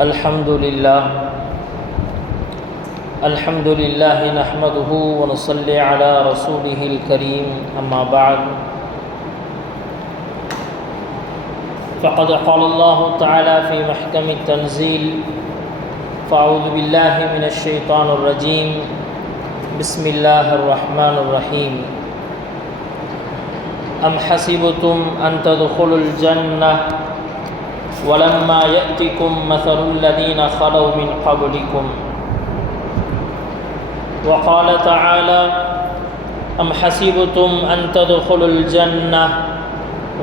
الحمد لله نحمده ونصلي على رسوله الكريم أما بعد فقد قال الله تعالى في محكم التنزيل فأعوذ بالله من الشيطان الرجيم بسم الله الرحمن الرحيم أم حسبتم أن تدخلوا الجنة ولما يأتكم مثل الذين خلوا من قبلكم وقال تعالى أم حسبتم أن تدخلوا الجنة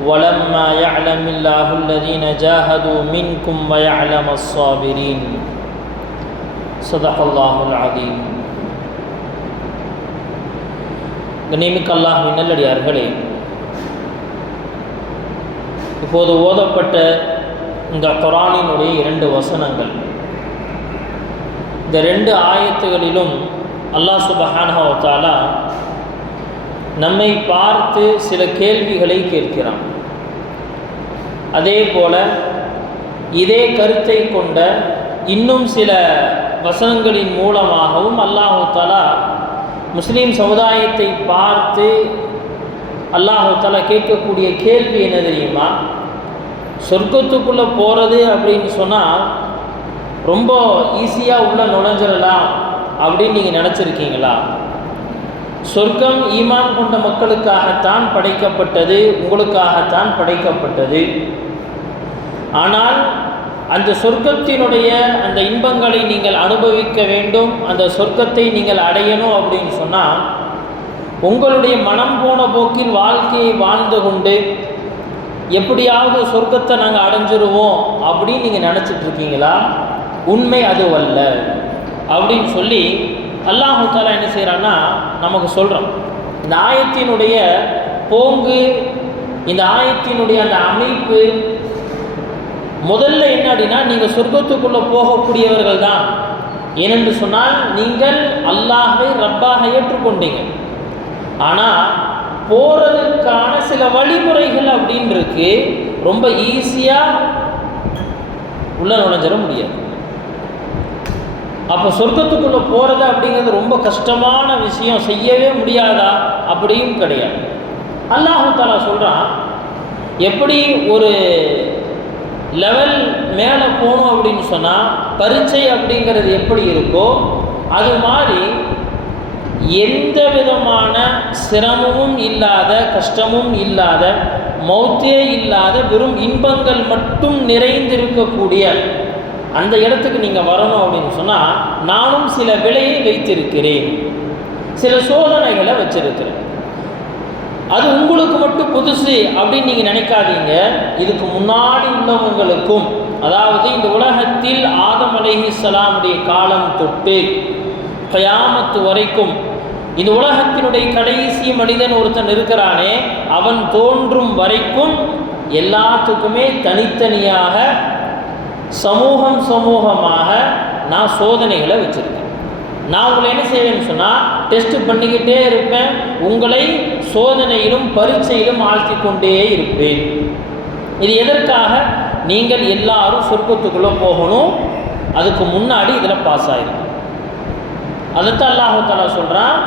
ولما يعلم الله الذين جاهدوا منكم ويعلم الصابرين صدق الله العظيم. கண்ணியமிக்க அல்லாஹ்வின் நல்லடியார்களே, இப்போது ஓதப்பட்ட இந்த குர்ஆனினுடைய 2 வசனங்கள், இந்த 2 ஆயத்துகளிலும் அல்லாஹ் சுப்ஹானஹு வ தஆலா நம்மை பார்த்து சில கேள்விகளை கேட்கிறான். அதே போல இதே கருத்தை கொண்ட இன்னும் சில வசனங்களின் மூலமாகவும் அல்லாஹ் தஆலா முஸ்லீம் சமுதாயத்தை பார்த்து அல்லாஹ் தஆலா கேட்கக்கூடிய கேள்வி என்ன தெரியுமா? சொர்க்கத்துக்குள்ளே போகிறது அப்படின்னு சொன்னால் ரொம்ப ஈஸியாக உள்ளே நுழைஞ்சிடலாம் அப்படின்னு நீங்கள் நினச்சிருக்கீங்களா? சொர்க்கம் ஈமான் கொண்ட மக்களுக்காகத்தான் படைக்கப்பட்டது, உங்களுக்காகத்தான் படைக்கப்பட்டது. ஆனால் அந்த சொர்க்கத்தினுடைய அந்த இன்பங்களை நீங்கள் அனுபவிக்க வேண்டும், அந்த சொர்க்கத்தை நீங்கள் அடையணும் அப்படின்னு சொன்னால் உங்களுடைய மனம் போன போக்கில் வாழ்க்கையை வாழ்ந்து கொண்டு எப்படியாவது சொர்க்கத்தை நாங்கள் அடைஞ்சிருவோம் அப்படின்னு நீங்கள் நினச்சிட்ருக்கீங்களா? உண்மை அதுவல்ல அப்படின்னு சொல்லி அல்லாஹ் தஆலா என்ன செய்கிறான்னா நமக்கு சொல்கிறோம். இந்த ஆயத்தினுடைய போங்கு, இந்த ஆயத்தினுடைய அந்த அமைப்பு முதல்ல என்ன அப்படின்னா, நீங்கள் சொர்க்கத்துக்குள்ளே போகக்கூடியவர்கள் தான். ஏனென்று சொன்னால் நீங்கள் அல்லாஹை ரப்பாக ஏற்றுக்கொண்டீங்க. ஆனால் போகிறதுக்கான சில வழிமுறைகள் அப்படின்னு இருக்கு. ரொம்ப ஈஸியாக உள்ள நுழைஞ்சிட முடியாது. அப்போ சொர்க்கத்துக்குள்ளே போகிறது அப்படிங்கிறது ரொம்ப கஷ்டமான விஷயம், செய்யவே முடியாதா அப்படியும் கிடையாது. அல்லாஹ் தஆலா சொல்கிறான், எப்படி ஒரு லெவல் மேலே போகணும் அப்படின்னு சொன்னால் பரீட்சை அப்படிங்கிறது எப்படி இருக்கோ அது மாதிரி எந்த விதமான சிரமமும் இல்லாத, கஷ்டமும் இல்லாத, மௌத்தே இல்லாத வெறும் இன்பங்கள் மட்டும் நிறைந்திருக்கக்கூடிய அந்த இடத்துக்கு நீங்கள் வரணும் அப்படின்னு சொன்னால் நானும் சில விலையை வைத்திருக்கிறேன், சில சோதனைகளை வச்சிருக்கிறேன். அது உங்களுக்கு மட்டும் புதுசு அப்படின்னு நீங்கள் நினைக்காதீங்க. இதுக்கு முன்னாடி உள்ளவங்களுக்கும், அதாவது இந்த உலகத்தில் ஆதம் அலைஹிஸ்ஸலாமுடைய காலம் தொட்டு கியாமத் வரைக்கும் இந்த உலகத்தினுடைய கடைசி மனிதன் ஒருத்தன் இருக்கிறானே, அவன் தோன்றும் வரைக்கும் எல்லாத்துக்குமே தனித்தனியாக சமூகமாக நான் சோதனைகளை வச்சுருக்கேன். நான் உங்களை என்ன செய்வேன்னு சொன்னால் டெஸ்ட் பண்ணிக்கிட்டே இருப்பேன், உங்களை சோதனையிலும் பரீட்சையிலும் ஆழ்த்தி கொண்டே இருப்பேன். இது எதற்காக? நீங்கள் எல்லாரும் சொர்க்கத்துக்குள்ளே போகணும், அதுக்கு முன்னாடி இதில் பாஸ் ஆகிருக்கும். அதைத்தான் அல்லாஹ் தஆலா சொல்கிறான்,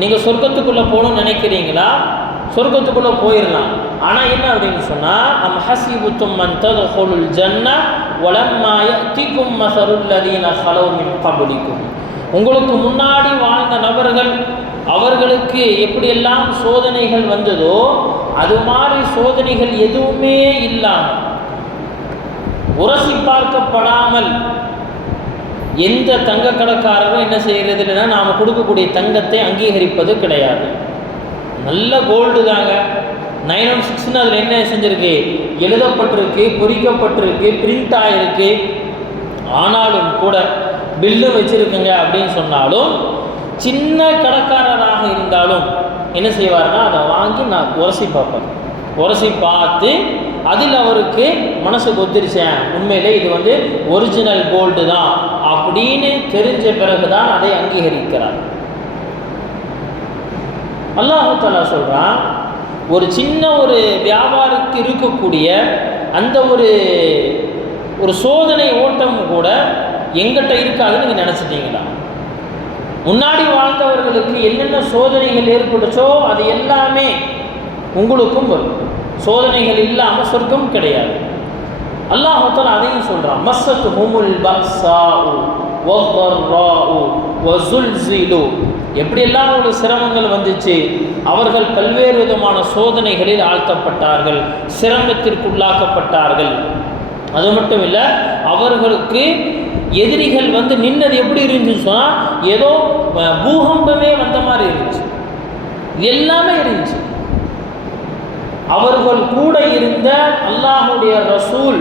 நீங்கள் சொர்க்கத்துக்குள்ளே போகணும்னு நினைக்கிறீங்களா? சொர்க்கத்துக்குள்ளே போயிடலாம். ஆனால் என்ன அப்படின்னு சொன்னால் அம் ஹஸிபுத்தும் அன் தத்ஹுலுல் ஜன்னah வலம்மா யஅதிகும் மஸலுல் லதீன ഖலவ் மின் கப்லிக்கும். உங்களுக்கு முன்னாடி வாழ்ந்த நபர்கள், அவர்களுக்கு எப்படியெல்லாம் சோதனைகள் வந்ததோ அது மாதிரி சோதனைகள் எதுவுமே இல்லாமல், உரசி பார்க்கப்படாமல் எந்த தங்க கடைக்காரரும் என்ன செய்கிறது இல்லைன்னா நாம் கொடுக்கக்கூடிய தங்கத்தை அங்கீகரிப்பது கிடையாது. நல்ல கோல்டு தாங்க, 916 அதில் என்ன செஞ்சுருக்கு, எழுதப்பட்டிருக்கு, பொறிக்கப்பட்டிருக்கு, பிரிண்ட் ஆகிருக்கு. ஆனாலும் கூட பில்லு வச்சுருக்குங்க அப்படின்னு சொன்னாலும் சின்ன கடைக்காரராக இருந்தாலும் என்ன செய்வார்னா அதை வாங்கி நான் உரசி பார்ப்பேன். உரசி பார்த்து அதில் அவருக்கு மனசுக்கு ஒத்திருச்சேன், உண்மையிலே இது ஒரிஜினல் கோல்டு தான் அப்படின்னு தெரிஞ்ச பிறகுதான் அதை அங்கீகரிக்கிறார். அல்லாஹ் தஆலா சொல்கிறான், ஒரு சின்ன ஒரு வியாபாரிக்கு இருக்கக்கூடிய அந்த ஒரு ஒரு சோதனை ஓட்டம் கூட எங்கிட்ட இருக்காதுன்னு நீங்கள் நினச்சிட்டீங்களா? முன்னாடி வாழ்ந்தவர்களுக்கு என்னென்ன சோதனைகள் ஏற்பட்டுச்சோ அது எல்லாமே உங்களுக்கும் வரும். சோதனைகள் இல்லாமல் சொர்க்கம் கிடையாது. அல்லாஹ் தஆலா அதையும் சொல்கிறான், மஸ்ஸத்துஹுமுல் பக்ஸாஉ வضراء வஸுல்ஸிலு. எப்படியெல்லாம் ஒரு சிரமங்கள் வந்துச்சு, அவர்கள் பல்வேறு விதமான சோதனைகளில் ஆழ்த்தப்பட்டார்கள், சிரமத்திற்குள்ளாக்கப்பட்டார்கள். அது மட்டும் இல்லை, அவர்களுக்கு எதிரிகள் வந்து நின்னது எப்படி இருந்துச்சுன்னு சொன்னால் ஏதோ பூகம்பமே வந்த மாதிரி இருந்துச்சு. எல்லாமே இருந்துச்சு. அவர்கள் கூட இருந்த அல்லாஹுடைய ரசூல்,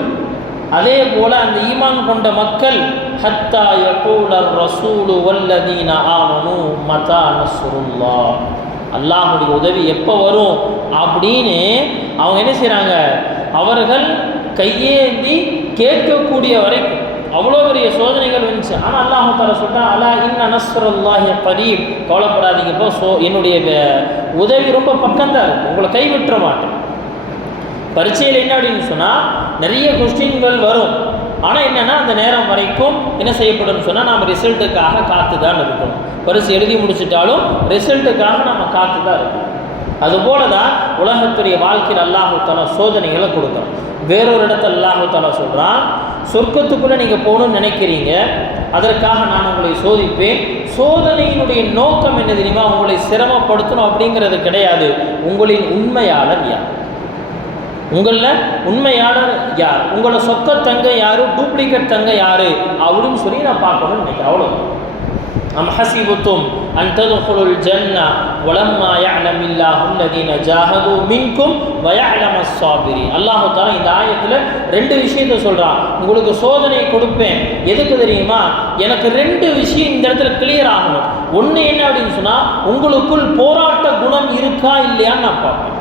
அதே போல அந்த ஈமான் கொண்ட மக்கள், ஹத்தா யகூலர் ரசூலு வல்லதீன ஆமனு மதா நஸ்ருல்லாஹ், அல்லாஹுடைய உதவி எப்போ வரும் அப்படின்னு அவங்க என்ன செய்கிறாங்க, அவர்கள் கையேந்தி கேட்கக்கூடிய வரைக்கும் அவ்வளோ பெரிய சோதனைகள் வந்துச்சு. ஆனால் அல்லாஹ் தஆலா சொல்கிறான், அலா இன்ன நஸ்ருல்லாஹி கரீப், கவலைப்படாதீங்கப்போ, என்னுடைய உதவி ரொம்ப பக்கம்தான் இருக்குது, உங்களை கைவிட்டுற மாட்டேன். பரீட்சையில் என்ன அப்படின்னு சொன்னால் நிறைய கொஸ்டின்கள் வரும். ஆனால் என்னென்னா அந்த நேரம் வரைக்கும் என்ன செய்யப்படும் சொன்னால் நாம் ரிசல்ட்டுக்காக காத்து தான் இருக்கணும். பரிசு எழுதி முடிச்சிட்டாலும் ரிசல்ட்டுக்காக நம்ம காத்து தான் இருக்கணும். அதுபோல தான் உலகத்துடைய வாழ்க்கையில் அல்லாஹ் தஆலா சோதனைகளை கொடுக்குறோம். வேறொரு இடத்துல அல்லாஹ் தஆலா சொல்கிறான், சொர்க்கத்துக்குள்ளே நீங்கள் போகணும்னு நினைக்கிறீங்க, அதற்காக நான் உங்களை சோதிப்பேன். சோதனையினுடைய நோக்கம் என்ன தெரியுமா? உங்களை சிரமப்படுத்தணும் அப்படிங்கிறது கிடையாது. உங்களின் உண்மையாளர் யார், உங்களில் உண்மையாளர் யார், உங்களோட சொக்க தங்க யாரு, டூப்ளிகேட் தங்க யாரு அப்படின்னு சொல்லி நான் பார்க்கணும்னு நினைக்கிறேன். அவ்வளோ. அம் ஹஸிபுத்தும் அன் ததுகுலுல் ஜன்னah வலம்மா யஅலமில்லாஹு அல்லதீன ஜாஹது மின்கும் வ யஅலமஸ் ஸாபிரீன். அல்லாஹ் தஆலா இந்த ஆயத்தில் ரெண்டு விஷயத்தை சொல்கிறான். உங்களுக்கு சோதனை கொடுப்பேன், எதுக்கு தெரியுமா? எனக்கு ரெண்டு விஷயம் இந்த இடத்துல கிளியர் ஆகணும். ஒன்று என்ன அப்படின்னு சொன்னால், உங்களுக்குள் போராட்ட குணம் இருக்கா இல்லையான்னு நான் பார்ப்பேன்.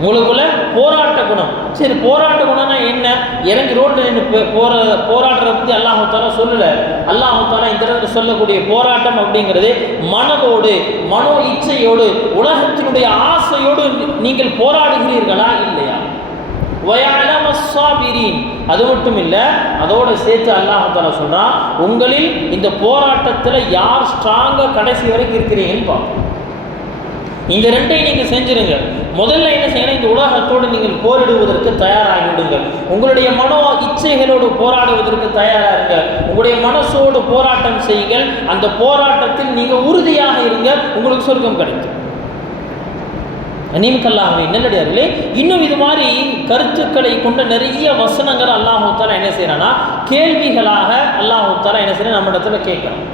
உங்களுக்குள்ள போராட்ட குணம். சரி, போராட்ட குணம்னா என்ன? இறங்கி ரோட்டில் நின்று போராடுறத பற்றி அல்லாஹ் தஆலா சொல்லலை. அல்லாஹ் தஆலா இந்த இடத்துல சொல்லக்கூடிய போராட்டம் அப்படிங்கிறது மனதோடு, மனோ இச்சையோடு, உலகத்தினுடைய ஆசையோடு நீங்கள் போராடுகிறீர்களா இல்லையா? வயஅலமஸ் ஸாபிரீன். அது மட்டும் இல்லை, அதோடு சேர்த்து அல்லாஹ் தஆலா சொல்றான், உங்களில் இந்த போராட்டத்தில் யார் ஸ்ட்ராங்காக கடைசி வரைக்கும் இருக்கிறீங்கன்னு பார்ப்போம். இந்த ரெண்டையும் நீங்கள் செஞ்சிருங்க. முதல்ல என்ன செய்யணும், இந்த உலகத்தோடு நீங்கள் போரிடுவதற்கு தயாராகிவிடுங்கள். உங்களுடைய மனோ இச்சைகளோடு போராடுவதற்கு தயாராகுங்க. உங்களுடைய மனசோடு போராட்டம் செய்யுங்கள். அந்த போராட்டத்தில் நீங்கள் உறுதியாக இருங்க, உங்களுக்கு சொர்க்கம் கிடைக்கும். அன்னியமிக்கல்லாகவே நல்லடியார்களே, இன்னும் இது மாதிரி கருத்துக்களை கொண்ட நிறைய வசனங்கள் அல்லாஹ் தஆலா என்ன செய்யறான்னா கேள்விகளாக அல்லாஹ் தஆலா என்ன செய்யறான் நம்ம இடத்துல கேட்கறான்.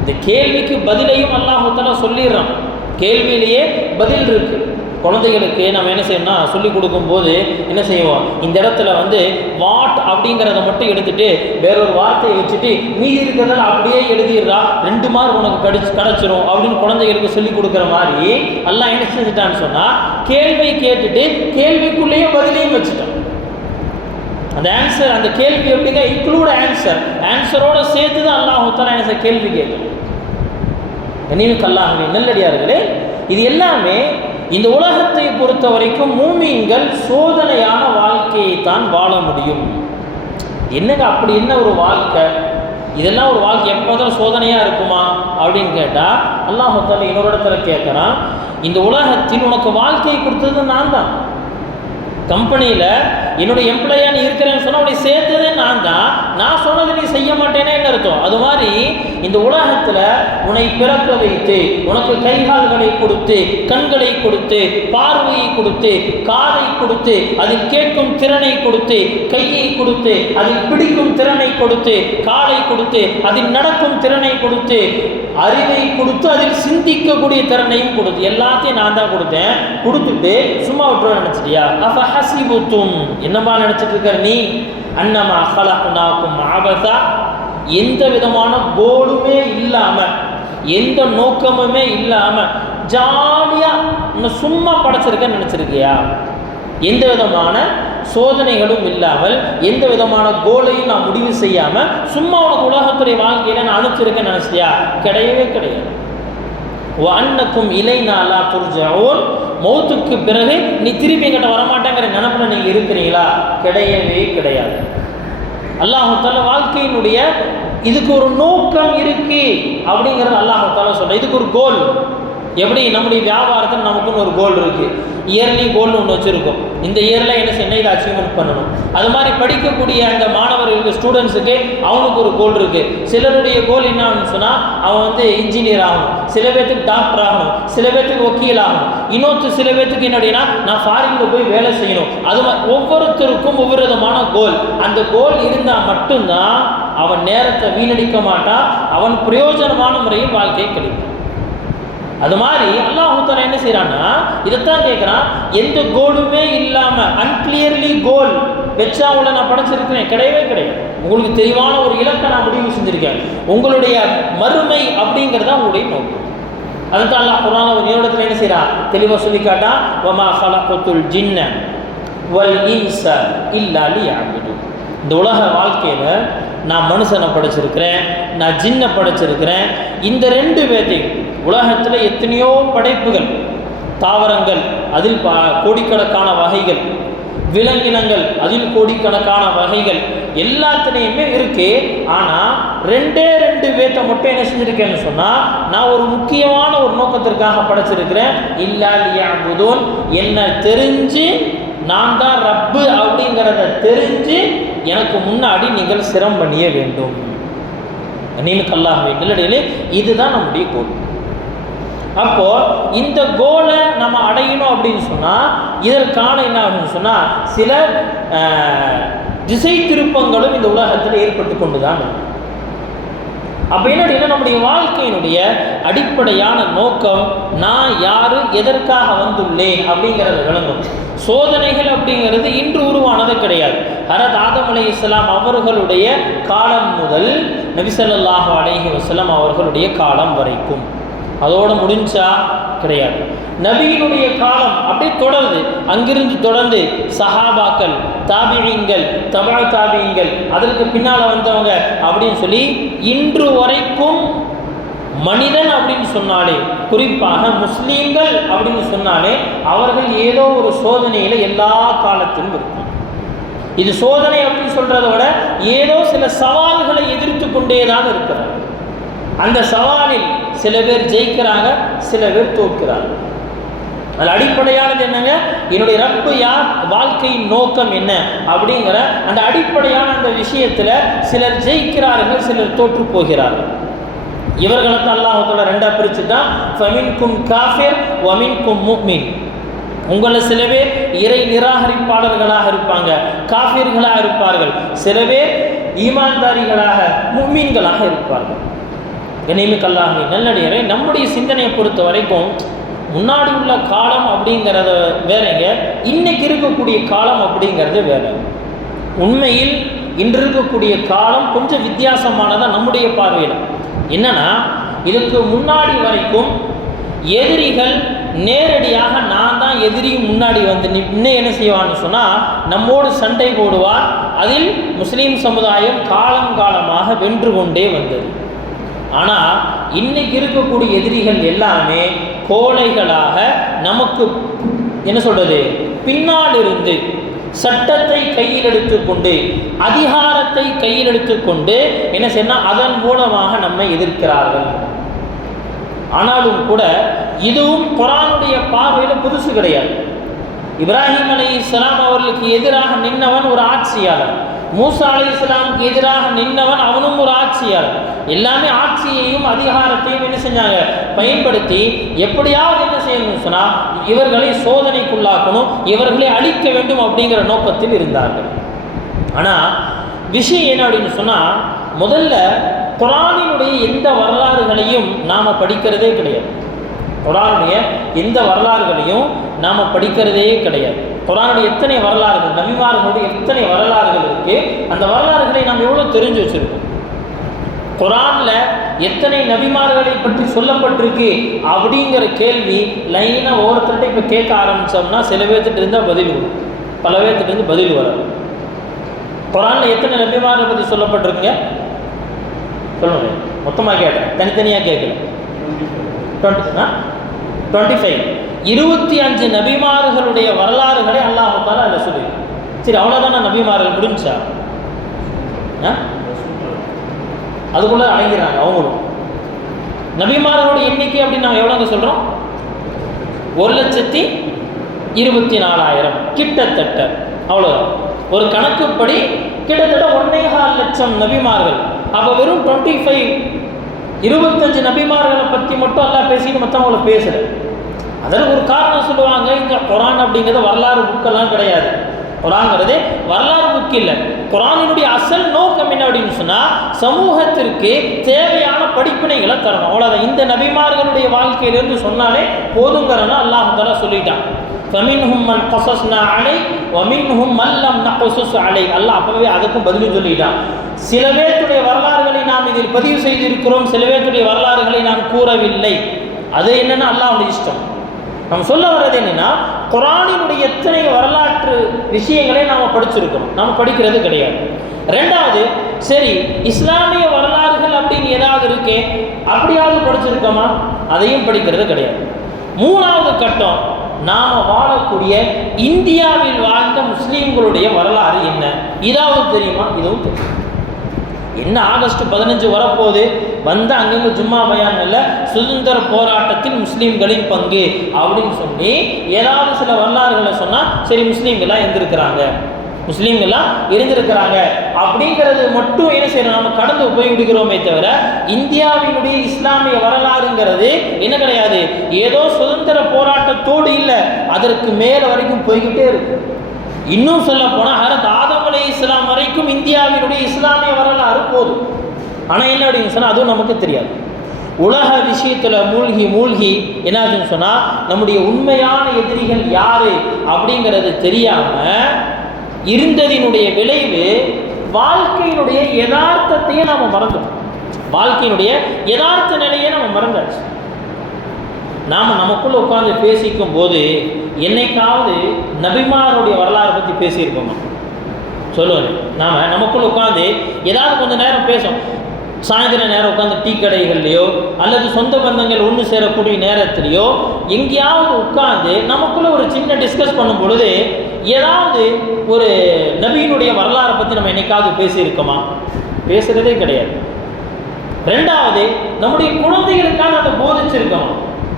இந்த கேள்விக்கு பதிலையும் அல்லாஹ் தஆலா சொல்லிடுறான். கேள்வியிலேயே பதில் இருக்கு. குழந்தைகளுக்கு நம்ம என்ன செய்யணும்னா சொல்லிக் கொடுக்கும்போது என்ன செய்வோம், இந்த இடத்துல வந்து வாட் அப்படிங்கிறத மட்டும் எடுத்துட்டு வேறொரு வார்த்தையை வச்சுட்டு மீதி இருக்கிறதால அப்படியே எழுதிடுறா, 2 மார்க் உனக்கு கிடச்சிரும் அப்படின்னு குழந்தைகளுக்கு சொல்லிக் கொடுக்குற மாதிரி எல்லாம் என்ன செஞ்சுட்டான்னு சொன்னால், கேள்வி கேட்டுட்டு கேள்விக்குள்ளேயே பதிலையும் வச்சுட்டான். அந்த ஆன்சர், அந்த கேள்வி எப்படிங்க, இன்க்ளூட் ஆன்சரோட சேர்த்து தான் அல்லாஹ் தஆலா என்ன கேள்வி கேட்கும். அல்லாஹ்வே நல்லடியார்களே, இது எல்லாமே இந்த உலகத்தை பொறுத்த வரைக்கும் மூமீன்கள் சோதனையான வாழ்க்கையை தான் வாழ முடியும். என்னங்க அப்படி என்ன ஒரு வாழ்க்கை, இதெல்லாம் ஒரு வாழ்க்கை எப்போதும் சோதனையாக இருக்குமா அப்படின்னு கேட்டால் அல்லாஹ் தஆலா இன்னொரு இடத்துல கேட்குறான், இந்த உலகத்தில் உனக்கு வாழ்க்கையை கொடுத்தது நான் தான். கம்பெனியில் என்னுடைய எம்ப்ளாயாக நீ இருக்கிறேன்னு சொன்னால் உன்னை சேர்த்ததே நான் தான். நான் சொன்னதை நீ செய்ய மாட்டேனே என்ன அர்த்தம்? அது மாதிரி இந்த உலகத்தில் உன்னை பிறக்க வைத்து, உனக்கு கைகால்களை கொடுத்து, கண்களை கொடுத்து, பார்வையை கொடுத்து, காதை கொடுத்து, அதில் கேட்கும் திறனை கொடுத்து, கையை கொடுத்து, அதில் பிடிக்கும் திறனை கொடுத்து, காலை கொடுத்து, அதில் நடக்கும் திறனை கொடுத்து, அறிவை கொடுத்து, அதில் சிந்திக்கக்கூடிய திறனையும் கொடுத்து, எல்லாத்தையும் நான் தான் கொடுத்தேன். கொடுத்துட்டு சும்மா விட்டுருவேன் நினச்சிட்டியா? அஃபஹஸிபுத்தும், என்னமா நினச்சிட்டு இருக்க நீ, அன்னமா ஹலக்னாக்கும் அபஸா, எந்த விதமான கோலுமே இல்லாமல், எந்த நோக்கமுமே இல்லாமல் ஜாலியாக சும்மா படைச்சிருக்கேன்னு நினச்சிருக்கியா? எந்த விதமான சோதனைகளும் இல்லாமல், எந்த விதமான கோலையும் நான் முடிவு செய்யாமல் சும்மா உனக்கு உலகத்துடைய வாழ்க்கையில் நான் அனுப்பிச்சிருக்கேன்னு நினச்சிட்டியா? கிடையவே கிடையாது. வஅன்னக்கும் இலைனா லா துர்ஜஊன், மௌத்துக்கு பிறகு நீ திருப்பி என்கிட்ட வரமாட்டேங்கிற நினைப்புல நீங்கள் இருக்கிறீங்களா? கிடையவே கிடையாது. அல்லாஹ் தஆலா வாழ்க்கையினுடைய இதுக்கு ஒரு நோக்கம் இருக்கு அப்படிங்கிறது அல்லாஹ் தஆலா சொல்ற. இதுக்கு ஒரு கோல். எப்படி நம்முடைய வியாபாரத்தில் நமக்குன்னு ஒரு கோல் இருக்குது. இயர்லி கோல்னு ஒன்று வச்சுருக்கோம். இந்த இயரில் என்ன செய்யணும், இதை அச்சீவ்மெண்ட் பண்ணணும். அது மாதிரி படிக்கக்கூடிய அந்த மாணவர்களுக்கு, ஸ்டூடெண்ட்ஸுக்கு அவனுக்கு ஒரு கோல் இருக்குது. சிலருடைய கோல் என்ன ஆகணும்னு சொன்னால் அவன் இன்ஜினியர் ஆகணும், சில பேர்த்துக்கு டாக்டர் ஆகணும், சில பேர்த்துக்கு வக்கீல் ஆகணும், சில பேர்த்துக்கு என்னடினா நான் ஃபாரினில் போய் வேலை செய்யணும். அது ஒவ்வொருத்தருக்கும் ஒவ்வொரு விதமான கோல். அந்த கோல் இருந்தால் மட்டும்தான் அவன் நேரத்தை வீணடிக்க மாட்டான், அவன் பிரயோஜனமான முறையில் வாழ்க்கையை கிடைக்கும். அது மாதிரி அல்லாஹ் தஆலா என்ன செய்யறான்னா இதைத்தான் கேட்குறான். எந்த கோலுமே இல்லாமல் அன்கிளியர்லி கோல் வச்சா அவங்கள நான் படைச்சிருக்கிறேன், கிடையவே கிடையாது. உங்களுக்கு தெளிவான ஒரு இலக்கை நான் முடிவு செஞ்சிருக்கேன். உங்களுடைய மறுமை அப்படிங்கிறதா உங்களுடைய நோக்கம். அதுதான் அல்லாஹ் குர்ஆன்ல ஒரு இடத்துல என்ன செய்யறான், தெளிவாக சொல்லி காட்டா, வமா ஹலகத்துல் ஜின்ன வல் இன்ஸ இல்லா லியஅபுதுன். இந்த உலக வாழ்க்கையில் நான் மனுஷனை படைச்சிருக்கிறேன், நான் ஜின்னை படைச்சிருக்கிறேன். இந்த ரெண்டு பேர்த்தையும் உலகத்தில் எத்தனையோ படைப்புகள், தாவரங்கள், அதில் கோடிக்கணக்கான வகைகள், விலங்கினங்கள், அதில் கோடிக்கணக்கான வகைகள் எல்லாத்துலேயுமே இருக்கு. ஆனால் ரெண்டே பேர்த்தை மட்டும் என்ன செஞ்சுருக்கேன்னு சொன்னால், நான் ஒரு முக்கியமான ஒரு நோக்கத்திற்காக படைச்சிருக்கிறேன். இல்லா லியஅபுதுன், என்ன தெரிஞ்சு நான் தான் ரப்பு அப்படிங்கிறத தெரிஞ்சு எனக்கு முன்னாடி நீங்கள் சிரம் பண்ணிய வேண்டும். நீனுக்கு அல்லாஹ்வே நல்லடிகளே, இதுதான் நம்முடைய கோல். அப்போ இந்த கோலை நம்ம அடையணும் அப்படின்னு சொன்னால் இதற்கான என்ன ஆகுன்னு சொன்னால் சில திசை திருப்பங்களும் இந்த உலகத்தில் ஏற்பட்டு கொண்டு தான். அப்போ என்னடினா நம்முடைய வாழ்க்கையினுடைய அடிப்படையான நோக்கம், நான் யாரு, எதற்காக வந்துள்ளேன் அப்படிங்கிறது விளங்கும். சோதனைகள் அப்படிங்கிறது இன்று உருவானது கிடையாது. ஹஜ்ரத் ஆதம் அலைஹிஸ்ஸலாம் அவர்களுடைய காலம் முதல் நபி ஸல்லல்லாஹு அலைஹி வஸல்லம் அவர்களுடைய காலம் வரைக்கும். அதோடு முடிஞ்சா கிடையாது. நபியினுடைய காலம் அப்படியே தொடருது. அங்கிருந்து தொடர்ந்து சஹாபாக்கள், தாபிஈன்கள், தபஅ தாபிஈன்கள், அதற்கு பின்னால் வந்தவங்க அப்படின்னு சொல்லி இன்று வரைக்கும் மனிதன் அப்படின்னு சொன்னாலே, குறிப்பாக முஸ்லீம்கள் அப்படின்னு சொன்னாலே அவர்கள் ஏதோ ஒரு சோதனையில் எல்லா காலத்திலும் இருக்கும். இது சோதனை அப்படின்னு சொல்றதை விட ஏதோ சில சவால்களை எதிர்த்து கொண்டே தான் இருக்கிறார். அந்த சவாலில் சில பேர் ஜெயிக்கிறாங்க, சில பேர் தோற்கிறாங்க. அது அடிப்படையானது என்னங்க, என்னுடைய ரப்பு யார், வாழ்க்கையின் நோக்கம் என்ன அப்படிங்கிற அந்த அடிப்படையான அந்த விஷயத்தில் சிலர் ஜெயிக்கிறார்கள், சிலர் தோற்று போகிறார்கள். இவர்களுக்கு அல்லாஹ் தஆலா ரெண்டா பிரிச்சுட்டான். ஃபமின்கும் காஃபிர் வமின்கும் முஃமின். உங்களை சில பேர் இறை நிராகரிப்பாளர்களாக இருப்பாங்க, காஃபிர்களாக இருப்பார்கள். சில பேர் ஈமான்தாரிகளாக, முஃமின்களாக இருப்பார்கள். கண்ணியமிக்க அல்லாஹ்வே நல்லடியாரே, நம்முடைய சிந்தனையை பொறுத்த வரைக்கும் முன்னாடி உள்ள காலம் அப்படிங்கிறத வேறங்க, இன்னைக்கு இருக்கக்கூடிய காலம் அப்படிங்கிறது வேற. உண்மையில் இன்று இருக்கக்கூடிய காலம் கொஞ்சம் வித்தியாசமானதாக நம்முடைய பார்வையில். என்னன்னா, இதுக்கு முன்னாடி வரைக்கும் எதிரிகள் நேரடியாக நான் தான் எதிரி முன்னாடி வந்து இன்னும் என்ன செய்வான்னு சொன்னால் நம்மோடு சண்டை போடுவார். அதில் முஸ்லீம் சமுதாயம் காலங்காலமாக வென்று கொண்டே வந்தது. ஆனால் இன்னைக்கு இருக்கக்கூடிய எதிரிகள் எல்லாமே கோழைகளாக நமக்கு என்ன சொல்றது, பின்னால் இருந்து சட்டத்தை கையில் எடுத்துக்கொண்டு, அதிகாரத்தை கையில் எடுத்துக்கொண்டு என்ன செய்யணும், அதன் மூலமாக நம்மை எதிர்க்கிறார்கள். ஆனாலும் கூட இதுவும் குர்ஆனுடைய பார்வையில் புதுசு கிடையாது. இப்ராஹிம் அலைஹிஸ்ஸலாம் அவர்களுக்கு எதிராக நின்னவன் ஒரு ஆட்சியாளர், மூசா அலைஹிஸ்ஸலாமுக்கு எதிராக நின்னவன் அவனும் ஒரு ஆட்சியாளர். எல்லாமே ஆட்சியையும் அதிகாரத்தையும் என்ன செஞ்சாங்க, பயன்படுத்தி எப்படியாவது என்ன செய்யணும்னு சொன்னால் இவர்களை சோதனைக்குள்ளாக்கணும், இவர்களை அழிக்க வேண்டும் அப்படிங்கிற நோக்கத்தில் இருந்தார்கள். ஆனால் விஷயம் என்ன அப்படின்னு சொன்னால், முதல்ல குர்ஆனினுடைய எந்த வரலாறுகளையும் நாம் படிக்கிறதே கிடையாது. குர்ஆனுடைய எந்த வரலாறுகளையும் நாம் படிக்கிறதே கிடையாது. குர்ஆனுடைய எத்தனை வரலாறுகள், நபிமார்களுடைய எத்தனை வரலாறுகள் இருக்குது, அந்த வரலாறுகளை நாம் எவ்வளோ தெரிஞ்சு வச்சுருக்கோம். குர்ஆனில் எத்தனை நபிமார்களை பற்றி சொல்லப்பட்டிருக்கு அப்படிங்கிற கேள்வி லைனாக ஒவ்வொருத்தர்கிட்ட இப்போ கேட்க ஆரம்பித்தோம்னா சில பேர்த்திட்ட இருந்தால் பதில் வரும், பல பேர்த்திட்ட இருந்து பதில் வராது. குர்ஆனில் எத்தனை நபிமார்களை பற்றி சொல்லப்பட்டிருக்குங்க சொல்லுங்க. மொத்தமாக கேட்டேன், தனித்தனியாக கேட்கல. 25 25 நபிமார்களுடைய வரலாறுகளை அல்லாஹ் தஆலா அதில் சொல்லி. சரி, அவ்வளோதானே நபிமார்கள் முடிஞ்சா? அதுக்குள்ள அடங்கிறாங்க அவங்களும். நபிமார்களுடைய எண்ணிக்கை அப்படின்னு நம்ம எவ்வளோங்க சொல்கிறோம்? 1,24,000 கிட்டத்தட்ட. அவ்வளோதான். ஒரு கணக்குப்படி கிட்டத்தட்ட 1.25 லட்சம் நபிமார்கள். அப்போ வெறும் 25 நபிமார்களை பற்றி மட்டும் அல்லாஹ் பேசிட்டு மற்றவங்களை பேசுகிற. அதில் ஒரு காரணம் சொல்லுவாங்க, இந்த குரான் அப்படிங்கிறது வரலாறு புக்கெல்லாம் கிடையாது. குரான்ங்கிறது வரலாறு புக் இல்லை. குரானினுடைய அசல் நோக்கம் என்ன அப்படின்னு சொன்னால், சமூகத்திற்கு தேவையான படிப்பினைகளை தரணும். அவ்வளோதான். இந்த நபிமார்களுடைய வாழ்க்கையிலிருந்து சொன்னாலே போதுங்கிறனா அல்லாஹ் தஆலா சொல்லிட்டான். فَمِنْهُمْ مَنْ قَصَصْنَا عَلَيْكَ وَمِنْهُمْ مَنْ لَمْ نَقْصُصْ عَلَيْكَ. அல்லாஹ் அப்பவே அதுக்கும் பதில் சொல்லிட்டான். சில பேருடைய வரலாறுகளை நாம் இதில் பதிவு செய்திருக்கிறோம், சில பேருடைய வரலாறுகளை நாம் கூறவில்லை. அது என்னன்னா அல்லாஹ்வுடைய இஷ்டம். நம்ம சொல்ல வர்றது என்னன்னா, குரானினுடைய எத்தனை வரலாற்று விஷயங்களை நாம் படிச்சிருக்கிறோம், நாம் படிக்கிறது கிடையாது. ரெண்டாவது, சரி இஸ்லாமிய வரலாறுகள் அப்படின்னு ஏதாவது இருக்கே, அப்படியாவது படிச்சிருக்கோமா? அதையும் படிக்கிறது கிடையாது. மூணாவது கட்டம், நாம் வாழக்கூடிய இந்தியாவில் வாழ்ந்த முஸ்லீம்களுடைய வரலாறு என்ன, இதாவது தெரியுமா? இதுவும் தெரியும். என்ன ஆகஸ்ட் 15 வரப்போகுது, வந்த அங்கங்கே ஜும்மா பயான்ல சுதந்திர போராட்டத்தில் முஸ்லீம்களின் பங்கு அப்படின்னு சொல்லி ஏதாவது சில வரலாறுகளை சொன்னால், சரி முஸ்லீம்கள்லாம் இருந்திருக்கிறாங்க அப்படிங்கிறது மட்டும் என்ன செய்யணும், நம்ம கடந்து போய்விடுகிறோமே தவிர, இந்தியாவினுடைய இஸ்லாமிய வரலாறுங்கிறது என்ன கிடையாது, ஏதோ சுதந்திர போராட்டத்தோடு இல்லை, அதற்கு மேலே வரைக்கும் போய்கிட்டே இருக்கு. இன்னும் சொல்ல போனால் ஹஜ்ரத் ஆதம் அலைஹிஸ்ஸலாம் வரைக்கும் இந்தியாவினுடைய இஸ்லாமிய வரலாறு போதும். ஆனால் என்ன அப்படின்னு சொன்னால் அதுவும் நமக்கு தெரியாது. உலக விஷயத்தில் மூழ்கி என்னாச்சுன்னு சொன்னால், நம்முடைய உண்மையான எதிரிகள் யாரு அப்படிங்கிறது தெரியாமல் இருந்ததினுடைய விளைவு வாழ்க்கையினுடைய யதார்த்தத்தையே நாம் மறந்தோம். வாழ்க்கையினுடைய யதார்த்த நிலையை நம்ம மறந்தாச்சு. நாம் நமக்குள்ள உட்காந்து பேசிக்கும் போது என்னைக்காவது நபிமாருடைய வரலாறை பற்றி பேசியிருக்கோமா? சொல்லுவாங்க. நாம் நமக்குள்ள உட்காந்து ஏதாவது கொஞ்சம் நேரம் பேசும். சாயந்தர நேரம் உட்காந்து டீ கடைகள்லையோ அல்லது சொந்த பந்தங்கள் ஒன்று சேரக்கூடிய நேரத்துலையோ எங்கேயாவது உட்காந்து நமக்குள்ள ஒரு சின்ன டிஸ்கஸ் பண்ணும் பொழுது ஏதாவது ஒரு நபியினுடைய வரலாறை பற்றி நம்ம என்னைக்காவது பேசியிருக்கோமா? பேசுகிறதே கிடையாது. ரெண்டாவது, நம்முடைய குழந்தைகளுக்காக அதை போதிச்சிருக்கோமா?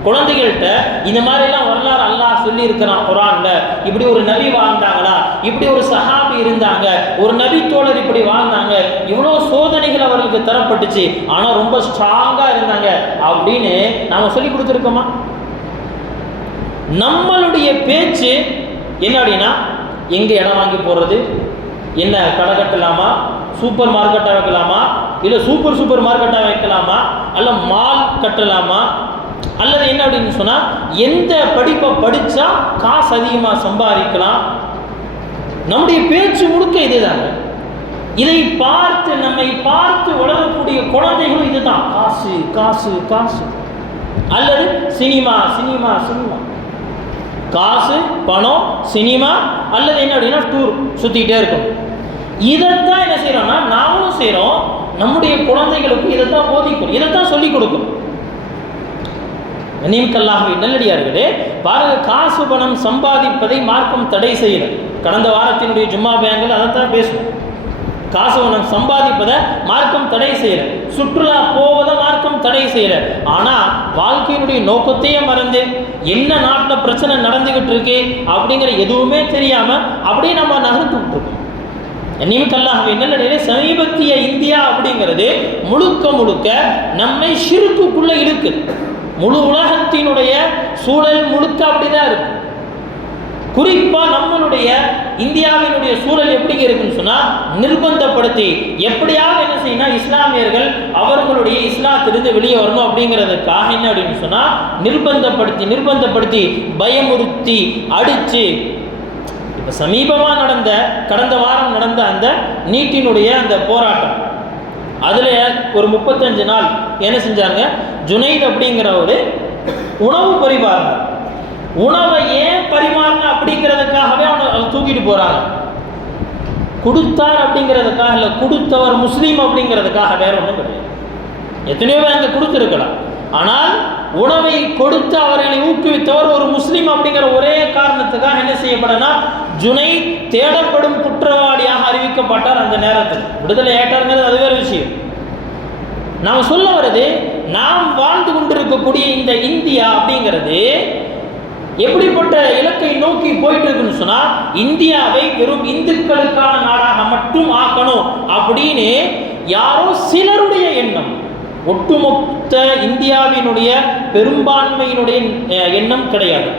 குழந்தைகள்கிட்ட இந்த மாதிரிலாம் வரலாறு அல்லாஹ் சொல்லி இருக்கிறான் குரான்ல, இப்படி ஒரு நபி வாழ்ந்தாங்களா, இப்படி ஒரு சஹாபி இருந்தாங்க, ஒரு நபி தோழர் இப்படி வாழ்ந்தாங்க, இவ்வளோ சோதனைகள் அவர்களுக்கு தரப்பட்டுச்சு, ஆனால் ரொம்ப ஸ்ட்ராங்காக இருந்தாங்க அப்படின்னு நாம் சொல்லி கொடுத்துருக்கோமா? நம்மளுடைய பேச்சு என்ன அப்படின்னா, எங்கே இடம் வாங்கி போடுறது, என்ன கடை கட்டலாமா, சூப்பர் மார்க்கெட்டாக வைக்கலாமா, இல்லை சூப்பர் மார்க்கெட்டாக வைக்கலாமா, அல்ல மால் கட்டலாமா, அல்லது என்ன அப்படின்னு சொன்னால் எந்த படிப்பை படித்தா காசு அதிகமாக சம்பாதிக்கலாம். நம்முடைய பேச்சு முழுக்க இதுதாங்க. இதை பார்த்து நம்மை பார்த்து வளரக்கூடிய குழந்தைகளும் இதுதான், காசு காசு காசு, அல்லது சினிமா சினிமா சினிமா, காசு பணம் சினிமா, அல்லது என்ன அப்படின்னா டூர் சுற்றிக்கிட்டே இருக்கும். இதைத்தான் என்ன செய்கிறோம்னா நாமளும் செய்கிறோம், நம்முடைய குழந்தைகளுக்கு இதைத்தான் போதிக்கணும், இதைத்தான் சொல்லிக் கொடுக்கணும். கண்ணியமிக்கல்லாஹ்வின் நல்லடியார்களே, பாருங்க, காசு பணம் சம்பாதிப்பதை மார்க்கம் தடை செய்யல. கடந்த வாரத்தினுடைய ஜும்மா பயான்கள் அதைத்தான் பேசுவோம். காசு பணம் சம்பாதிப்பதை மார்க்கம் தடை செய்யல, சுற்றுலா போவதை மார்க்கம் தடை செய்யல. ஆனால் வாழ்க்கையினுடைய நோக்கத்தையே மறந்து என்ன நாட்டில் பிரச்சனை நடந்துகிட்டு இருக்கு அப்படிங்கிற எதுவுமே தெரியாமல் அப்படியே நம்ம நகர்ந்துகிட்டு இருக்கோம். கண்ணியமிக்கல்லாஹ்வின் நல்லடியார்களே, சமீபத்திய இந்தியா அப்படிங்கிறது முழுக்க நம்மை ஷிர்க்குக்குள்ள இருக்குது. முழு உலகத்தினுடைய சூழல் முழுக்க அப்படிதான் இருக்கு. குறிப்பா நம்மளுடைய இந்தியாவினுடைய சூழல் எப்படி இருக்குன்னு சொன்னா, நிர்பந்தப்படுத்தி எப்படியாவது என்ன செய்யணும், இஸ்லாமியர்கள் அவர்களுடைய இஸ்லாத்திலிருந்து வெளியே வரணும் அப்படிங்கிறதுக்காக என்ன அப்படின்னு சொன்னா நிர்பந்தப்படுத்தி பயமுறுத்தி அடிச்சு, இப்ப சமீபமா கடந்த வாரம் நடந்த அந்த நீட்டினுடைய அந்த போராட்டம், அதில் ஒரு 35 நாள் என்ன செஞ்சாங்க, ஜுனைத் அப்படிங்கிற ஒரு உணவு பரிமாறினார். உணவை ஏன் பரிமாறின அப்படிங்கிறதுக்காகவே அவனை தூக்கிட்டு போகிறாங்க. கொடுத்தார் அப்படிங்கிறதுக்காக இல்லை, கொடுத்தவர் முஸ்லீம் அப்படிங்கிறதுக்காக வேற ஒன்றும் கிடையாது. எத்தனையோ பேர் அங்கே கொடுத்துருக்கலாம், ஆனால் உணவை கொடுத்து அவர்களை ஊக்குவித்தவர் ஒரு முஸ்லீம் அப்படிங்கிற ஒரே காரணத்துக்காக என்ன செய்யப்படனா ஜுனை தேடப்படும் குற்றவாளியாக அறிவிக்கப்பட்டார். அந்த நேரத்தில் விடுதலை ஏற்றாருங்கிறது அது வேறு விஷயம். நாம் சொல்ல வருது, நாம் வாழ்ந்து கொண்டிருக்கக்கூடிய இந்த இந்தியா அப்படிங்கிறது எப்படிப்பட்ட இலக்கை நோக்கி போயிட்டு இருக்குன்னு சொன்னா, இந்தியாவை வெறும் இந்துக்களுக்கான நாடாக மட்டும் ஆக்கணும் அப்படின்னு யாரோ சிலருடைய எண்ணம், ஒட்டுமொத்த இந்தியாவினுடைய பெரும்பான்மையினுடைய எண்ணம் கிடையாது.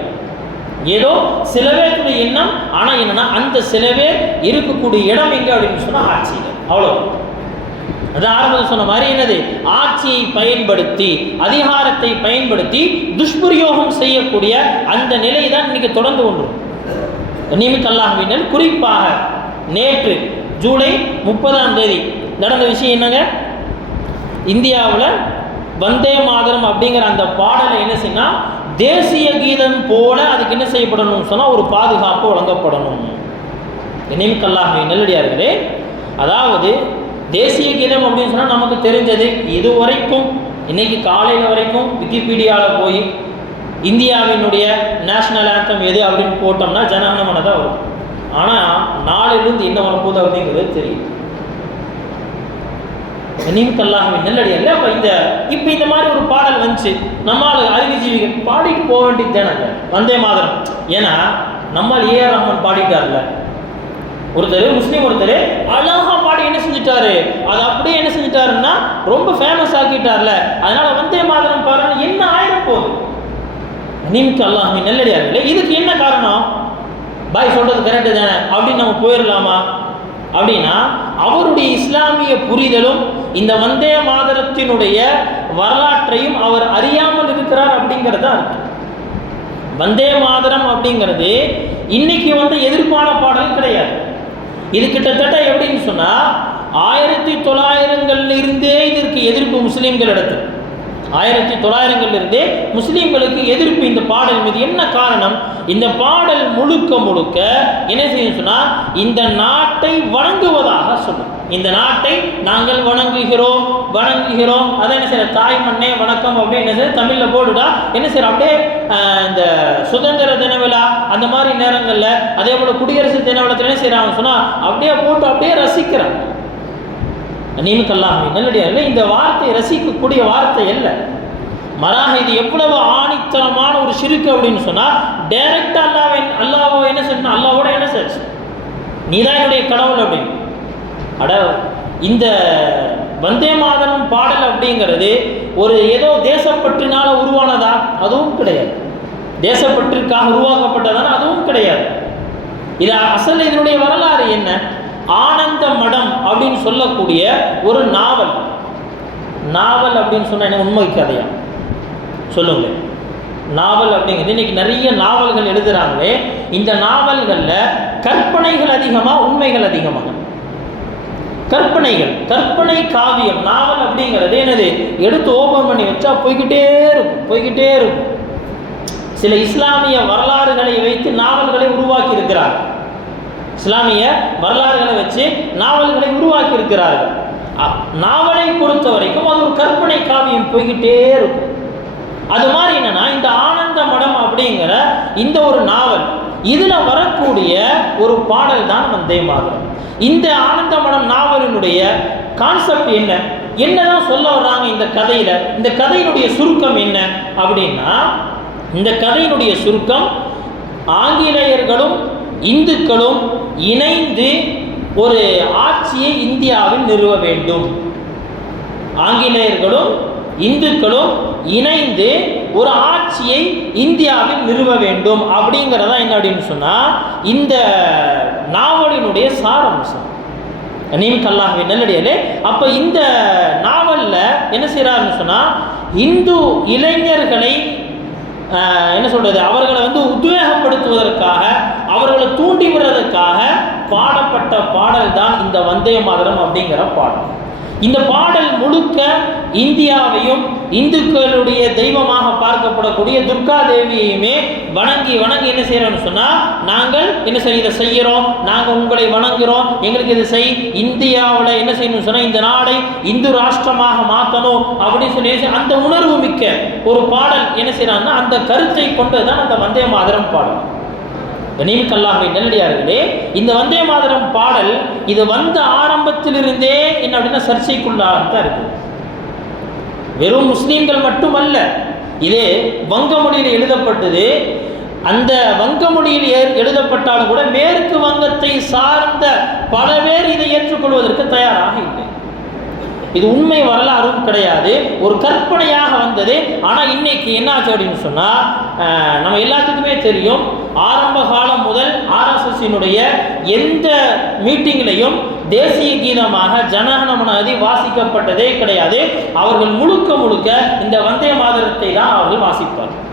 ஏதோ சில பேருடைய எண்ணம். ஆனால் என்னன்னா, அந்த சில பேர் இருக்கக்கூடிய இடம் எங்க அப்படின்னு சொன்னா ஆட்சியில். அவ்வளோ அது ஆரம்பத்தில் சொன்ன மாதிரி என்னது, ஆட்சியை பயன்படுத்தி அதிகாரத்தை பயன்படுத்தி துஷ்பிரயோகம் செய்யக்கூடிய அந்த நிலை தான் இன்னைக்கு தொடர்ந்து கொண்டு நியமித் அல்லாஹ்வினால். குறிப்பாக நேற்று ஜூலை 30 நடந்த விஷயம் என்னங்க, இந்தியாவில் வந்தே மாதரம் அப்படிங்கிற அந்த பாடலை என்ன செய்யணும், தேசிய கீதம் போல அதுக்கு என்ன செய்யப்படணும்னு சொன்னால் ஒரு பாதுகாப்பு வழங்கப்படணும். நியமித் அல்லாஹ்வின் நல்லடியார்களே, அதாவது தேசிய கீதம் அப்படின்னு சொன்னால் நமக்கு தெரிஞ்சது இது வரைக்கும், இன்னைக்கு காலையில் வரைக்கும் விக்கிபீடியாவில் போய் இந்தியாவினுடைய நேஷனல் ஆந்தம் எது அப்படின்னு போட்டோம்னா ஜனகணமன தான் வரும். ஆனால் நாளிலிருந்து என்ன வரப்போகுது அப்படிங்கிறது தெரியும். நியமித் அல்லாஹ்வின் நல்லடியார்களே, அப்போ இப்போ இந்த மாதிரி ஒரு பாடல் வந்துச்சு, நம்மளால் அறிவுஜீவிகள் பாடிட்டு போக வேண்டியது தானே வந்தே மாதரம். ஏன்னா நம்மால் ஏஆர் ரஹ்மான் பாடிட்டார்ல, ஒருத்தர் முஸ்லீம் ஒருத்தர் அழகா பாடி என்ன செஞ்சுட்டாரு, அது அப்படியே என்ன செஞ்சுட்டாருன்னா ரொம்ப ஃபேமஸ் ஆக்கிட்டார்ல, அதனால வந்தே மாதரம் பாருங்க என்ன ஆயிரம் போகுது. நியமித் அல்லாஹ்வின் நல்லடியார்களே, இதுக்கு என்ன காரணம், பாய் சொல்றது கரெக்டு தானே அப்படின்னு நம்ம போயிடலாமா அப்படின்னா, அவருடைய இஸ்லாமிய புரிதலும் இந்த வந்தே மாதரத்தினுடைய வரலாற்றையும் அவர் அறியாமல் இருக்கிறார் அப்படிங்கிறது தான் இருக்கு. வந்தே மாதரம் அப்படிங்கிறது இன்னைக்கு எதிர்ப்பான பாடல் கிடையாது. இது கிட்டத்தட்ட எப்படின்னு சொன்னா 1900 இருந்தே இதற்கு எதிர்ப்பு முஸ்லீம்கள் இடத்துல, 1900 இருந்தே முஸ்லீம்களுக்கு எதிர்ப்பு இந்த பாடல் மீது. என்ன காரணம், இந்த பாடல் முழுக்க முழுக்க என்ன செய்யும் சொன்னா இந்த நாட்டை வணங்குவதாக சொல்லும். இந்த நாட்டை நாங்கள் வணங்குகிறோம் அதை என்ன செய்யற, தாய் மண்ணே வணக்கம் அப்படின்னு என்ன செய்ய தமிழ்ல போடுடா என்ன செய்யற, அப்படியே இந்த சுதந்திர தின விழா அந்த மாதிரி நேரங்கள்ல, அதே போல குடியரசு தின விழாத்துல என்ன செய்யறாங்க சொன்னா அப்படியே போட்டு அப்படியே ரசிக்கிறாங்க. நியமித் அல்லாஹ்வின் நல்லடியார்களே, இந்த வார்த்தை ரசிக்கக்கூடிய வார்த்தை அல்ல, மராக இது எவ்வளவு ஆணித்தனமான ஒரு ஷிர்க் அப்படின்னு சொன்னா, டைரக்டா அல்லாஹ்வை என்ன செய்யணும், அல்லாஹ்வோட என்ன செய்ய, நீதான் என்னுடைய கடவுள் அப்படின்னு. அட இந்த வந்தே மாதரம் பாடல் அப்படிங்கிறது ஒரு ஏதோ தேசப்பற்றினால உருவானதா, அதுவும் கிடையாது. தேசப்பற்றிற்காக உருவாக்கப்பட்டதான, அதுவும் கிடையாது. இது அசல் இதனுடைய வரலாறு என்ன, ஆனந்த மடம் அப்படின்னு சொல்லக்கூடிய ஒரு நாவல் அப்படின்னு சொன்னா என்ன உண்மை கதையா சொல்லுங்களேன். நாவல் அப்படிங்கிறது இன்னைக்கு நிறைய நாவல்கள் எழுதுறாங்களே, இந்த நாவல்கள்ல கற்பனைகள் அதிகமா உண்மைகள் அதிகமாக? கற்பனை காவியம். நாவல் அப்படிங்கிறது என்னது, எடுத்து ஓபன் பண்ணி வச்சா போய்கிட்டே இருக்கும். சில இஸ்லாமிய வரலாறுகளை வைத்து நாவல்களை உருவாக்கி இருக்கிறார்கள். இஸ்லாமிய வரலாறுகளை வச்சு நாவல்களை உருவாக்கி இருக்கிறார்கள். நாவலை பொறுத்த வரைக்கும் அது ஒரு கற்பனை காவியம், போய்கிட்டே இருக்கும். அது மாதிரி என்னன்னா, இந்த ஆனந்த மடம் அப்படிங்கிற இந்த ஒரு நாவல், இதுல வரக்கூடிய ஒரு பாடல் தான் வந்தே மாதரம். இந்த ஆனந்த மடம் நாவலினுடைய கான்செப்ட் என்னதான் சொல்ல வர்றாங்க இந்த கதையில, இந்த கதையினுடைய சுருக்கம் என்ன அப்படின்னா, இந்த கதையினுடைய சுருக்கம் ஆங்கிலேயர்களும் இந்துக்களும் இணைந்து ஒரு ஆட்சியை இந்தியாவில் நிறுவ வேண்டும். ஆங்கிலேயர்களும் இந்துக்களும் இணைந்து ஒரு ஆட்சியை இந்தியாவில் நிறுவ வேண்டும் அப்படிங்கிறதா என்ன அப்படின்னு சொன்னா இந்த நாவலினுடைய சாராம்சம். நியமித் அல்லாஹ்வின் நல்லடியார்களே, அப்ப இந்த நாவல்ல என்ன செய்யறாருன்னு சொன்னா, இந்து இளைஞர்களை என்ன சொல்றது, அவர்களை உத்வேகப்படுத்துவதற்காக, அவர்களை தூண்டி விடுறதுக்காக பாடப்பட்ட பாடல் தான் இந்த வந்தே மாதரம் அப்படிங்கிற பாடல். இந்த பாடல் முழுக்க இந்தியாவையும் இந்துக்களுடைய தெய்வமாக பார்க்கப்படக்கூடிய துர்கா தேவியையுமே வணங்கி என்ன செய்யறோம்னு சொன்னா, நாங்கள் என்ன இதை செய்யறோம், நாங்கள் உங்களை வணங்குறோம், எங்களுக்கு இதை செய், இந்தியாவில் என்ன செய்யணும்னு சொன்னா இந்த நாடை இந்து ராஷ்டிரமாக மாற்றணும் அப்படின்னு சொல்லி அந்த உணர்வு மிக்க ஒரு பாடல் என்ன செய்யறாங்கன்னா அந்த கருத்தை கொண்டுதான் அந்த வந்தே மாதரம் பாடல். கனிமிக்க அல்லாஹ்வின் நல்லடியார்களே, இந்த வந்தே மாதரம் பாடல் இது வந்த ஆரம்பத்திலிருந்தே என்ன அப்படின்னா சர்ச்சைக்குள்ளாகத்தான் இருக்கு. வெறும் முஸ்லீம்கள் மட்டுமல்ல, இது வங்க மொழியில் எழுதப்பட்டது. அந்த வங்க மொழியில் எழுதப்பட்டாலும் கூட மேற்கு வங்கத்தை சார்ந்த பல பேர் இதை ஏற்றுக்கொள்வதற்கு தயாராக இல்லை. இது உண்மை வரலாறும் கிடையாது, ஒரு கற்பனையாக வந்தது. ஆனால் இன்னைக்கு என்ன ஆச்சு அப்படின்னு சொன்னால், நம்ம எல்லாத்துக்குமே தெரியும், ஆரம்ப காலம் முதல் ஆர்எஸ்எஸ்ஸினுடைய எந்த மீட்டிங்லையும் தேசிய கீதமாக ஜனகணமனதி வாசிக்கப்பட்டதே கிடையாது. அவர்கள் முழுக்க இந்த வந்தே மாதரத்தை தான் அவர்கள் வாசிப்பார்கள்.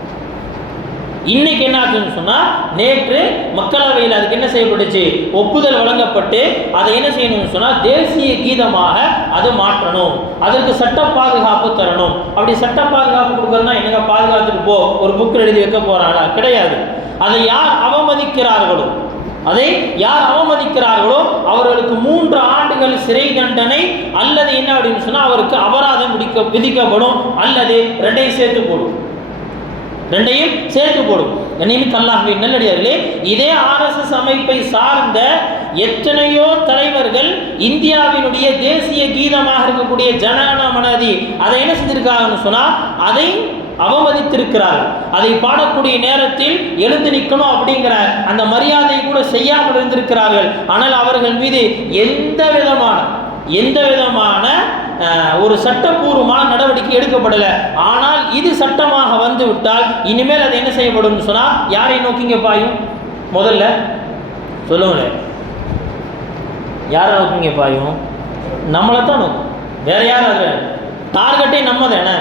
இன்னைக்கு என்ன ஆச்சுன்னு சொன்னா, நேற்று மக்களவையில் அதுக்கு என்ன செய்யப்பட்டுச்சு, ஒப்புதல் வழங்கப்பட்டு அதை என்ன செய்யணும்னு சொன்னா தேசிய கீதமாக அது மாற்றணும், அதற்கு சட்ட பாதுகாப்பு தரணும். அப்படி சட்ட பாதுகாப்பு கொடுக்கறதுனா என்னங்க பாதுகாத்துட்டு போ ஒரு புக்கில் எழுதி வைக்க போறாங்களா? கிடையாது. அதை யார் அவமதிக்கிறார்களோ அவர்களுக்கு 3 ஆண்டுகள் சிறை தண்டனை அல்லது என்ன அப்படின்னு சொன்னா அவருக்கு அபராதம் விதிக்கப்படும், அல்லது ரெண்டையும் சேர்த்து போடும். கண்ணியமிக்க அல்லாஹ்வின் நல்லடியார்களே, இதே ஆர்எஸ்எஸ் அமைப்பை சார்ந்த எத்தனையோ தலைவர்கள் இந்தியாவினுடைய தேசிய கீதமாக இருக்கக்கூடிய ஜனகணமனதி அதை என்ன செஞ்சிருக்காங்கன்னு சொன்னா அதை அவமதித்திருக்கிறார்கள். அதை பாடக்கூடிய நேரத்தில் எழுந்து நிற்கணும் அப்படிங்கிற அந்த மரியாதை கூட செய்யாமல் இருந்திருக்கிறார்கள். ஆனால் அவர்கள் மீது எந்த விதமான ஒரு சட்டப்பூர்வமான நடவடிக்கை எடுக்கப்படலை. ஆனால் இது சட்டமாக வந்து விட்டால் இனிமேல் அது என்ன செய்யப்படும் சொன்னா, யாரை நோக்கிங்க பாயும்? முதல்ல சொல்லுங்களேன், யாரை நோக்கிங்க பாயும்? நம்மளை தான் நோக்கும், வேற யாரும் டார்கெட்டே நம்ம தானே.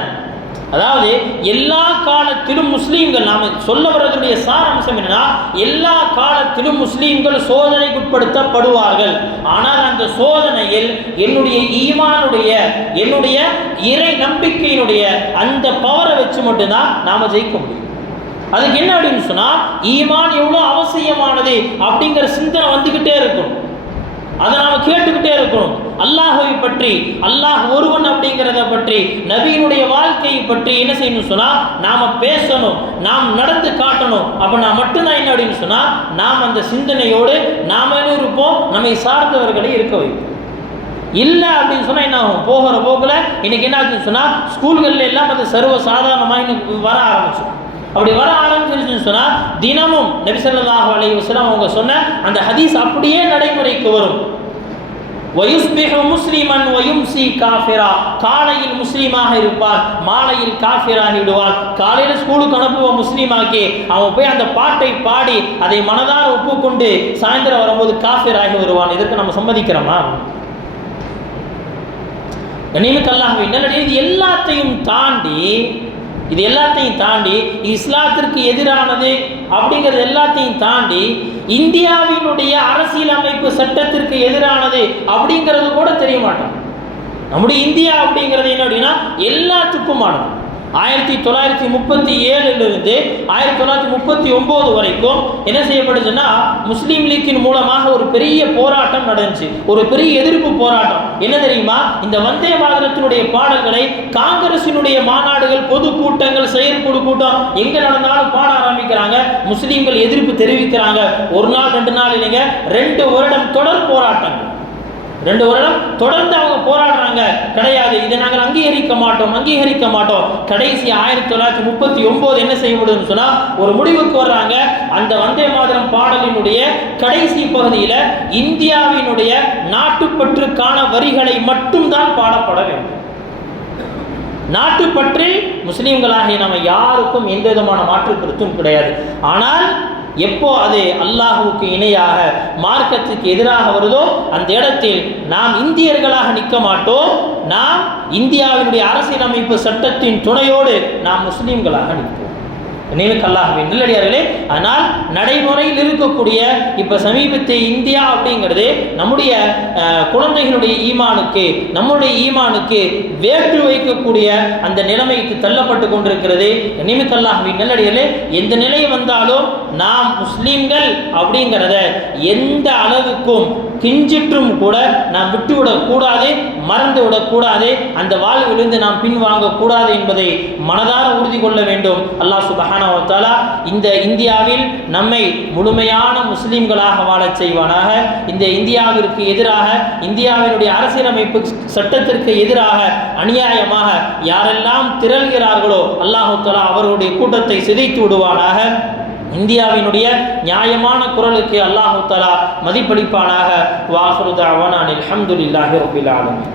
அதாவது எல்லா காலத்திலும் முஸ்லீம்கள், நாம் சொல்ல வர்றதுடைய சாராம்சம் என்னன்னா, எல்லா காலத்திலும் முஸ்லீம்கள் சோதனைக்குட்படுத்தப்படுவார்கள். ஆனால் அந்த சோதனையில் என்னுடைய ஈமானுடைய என்னுடைய இறை நம்பிக்கையினுடைய அந்த பவரை வச்சு மட்டும்தான் நாம ஜெயிக்க முடியும். அதுக்கு என்ன அப்படின்னு சொன்னா, ஈமான் எவ்வளோ அவசியமானது அப்படிங்கிற சிந்தனை வந்துகிட்டே இருக்கும். அதை நாம் கேட்டுக்கிட்டே இருக்கணும். அல்லாஹை பற்றி, அல்லாஹ் ஒருவன் அப்படிங்கிறத பற்றி, நபியினுடைய வாழ்க்கையை பற்றி என்ன செய்யணும் சொன்னா நாம பேசணும், நாம் நடந்து காட்டணும். அப்ப நான் மட்டும்தான் என்ன அப்படின்னு சொன்னா நாம் அந்த சிந்தனையோடு நாம இருப்போம், நம்மை சார்ந்தவர்களை இருக்க வைப்போம். இல்லை அப்படின்னு சொன்னா என்ன ஆகும்? போகிற போக்கில் இன்னைக்கு என்ன ஆச்சுன்னு சொன்னா ஸ்கூல்கள்ல எல்லாம் அது சர்வ சாதாரணமாக வர ஆரம்பிச்சோம். அப்படி வர ஆரம்பிச்சுன்னு சொன்னா தினமும் நபி ஸல்லல்லாஹு அலைஹி வஸல்லம் அவங்க சொன்ன அந்த ஹதீஸ் அப்படியே நடைமுறைக்கு வரும். வயுஸ்பிஹு முஸ்லிமன் வயும்சி காஃபிரா, காலையில் முஸ்லீமாக இருப்பார், மாலையில் காஃபிராகி விடுவார். காலையில் ஸ்கூலுக்கு அனுப்புவோம் முஸ்லீமாக்கி, அவன் போய் அந்த பாட்டை பாடி அதை மனதார ஒப்புக்கொண்டு சாயந்தரம் வரும்போது காஃபிராகி வருவான். இதற்கு நம்ம சம்மதிக்கிறோமா? கண்ணியமிக்க அல்லாஹ்வின் நல்லடியார்களே, இது எல்லாத்தையும் தாண்டி இஸ்லாத்திற்கு எதிரானது அப்படிங்கிறது எல்லாத்தையும் தாண்டி இந்தியாவினுடைய அரசியலமைப்பு சட்டத்திற்கு எதிரானது அப்படிங்கிறது கூட தெரிய மாட்டோம். நம்முடைய இந்தியா அப்படிங்கிறது என்ன அப்படின்னா எல்லாத்துக்குமானது. 1937 1939 வரைக்கும் என்ன செய்யப்படுச்சுன்னா முஸ்லீம் லீக்கின் மூலமாக ஒரு பெரிய போராட்டம் நடந்துச்சு, ஒரு பெரிய எதிர்ப்பு போராட்டம். என்ன தெரியுமா? இந்த வந்தே மாதரத்தினுடைய பாடல்களை காங்கிரசினுடைய மாநாடுகள், பொதுக்கூட்டங்கள், செயற்குழு கூட்டம் எங்க நடந்தாலும் பாட ஆரம்பிக்கிறாங்க. முஸ்லீம்கள் எதிர்ப்பு தெரிவிக்கிறாங்க. ஒரு நாள் 2 நாள் இல்லைங்க, 2 வருடம் தொடர் போராட்டங்கள். 2 வருடம் தொடர்ந்து அவங்க போராடுறாங்க. கிடையாது, இதை நாங்கள் அங்கீகரிக்க மாட்டோம். கடைசி 1939 என்ன செய்யப்படுதுன்னு சொன்னா ஒரு முடிவுக்கு வர்றாங்க. அந்த வந்தே மாதரம் பாடலினுடைய கடைசி பகுதியில் இந்தியாவினுடைய நாட்டுப்பற்றுக்கான வரிகளை மட்டும்தான் பாடப்பட வேண்டும். நாட்டுப்பற்றில் முஸ்லீம்களாகிய நம்ம யாருக்கும் எந்த விதமான மாற்று கருத்தும் கிடையாது. ஆனால் எப்போ அது அல்லாஹுவுக்கு இணையாக மார்க்கத்துக்கு எதிராக வருதோ அந்த இடத்தில் நாம் இந்தியர்களாக நிற்க மாட்டோம். நாம் இந்தியாவினுடைய அரசியலமைப்பு சட்டத்தின் துணையோடு நாம் முஸ்லீம்களாக நிற்போம். அல்லாஹ்வின் நல்லடியார்களே, ஆனால் நடைமுறையில் இருக்கக்கூடிய இப்போ சமீபத்திய இந்தியா அப்படிங்கிறது நம்முடைய குழந்தைகளுடைய ஈமானுக்கு, நம்முடைய ஈமானுக்கு வேற்று வைக்கக்கூடிய அந்த நிலைமைக்கு தள்ளப்பட்டு கொண்டிருக்கிறது. அல்லாஹ்வின் நல்லடியார்களே, எந்த நிலை வந்தாலும் நாம் முஸ்லீம்கள் அப்படிங்கிறத எந்த அளவுக்கும் கிஞ்சிற்றும் கூட நாம் விட்டுவிடக்கூடாது, மறந்து விடக்கூடாது, அந்த வாழ்விலிருந்து நாம் பின்வாங்கக்கூடாது என்பதை மனதார உறுதி கொள்ள வேண்டும். அல்லாஹ் சுப்ஹானஹு வ தஆலா இந்த இந்தியாவில் நம்மை முழுமையான முஸ்லீம்களாக வாழச் செய்வானாக. இந்த இந்தியாவிற்கு எதிராக, இந்தியாவினுடைய அரசியலமைப்பு சட்டத்திற்கு எதிராக அநியாயமாக யாரெல்லாம் திரள்கிறார்களோ அல்லாஹ் தஆலா அவர்களுடைய கூட்டத்தை சிதைத்து விடுவானாக. இந்தியாவினுடைய நியாயமான குரலுக்கு அல்லாஹ் தஆலா மதிப்பளிப்பானாக. வ ஆகிரு தஅவானா அல்ஹம்துலில்லாஹி ரப்பில் ஆலமீன்.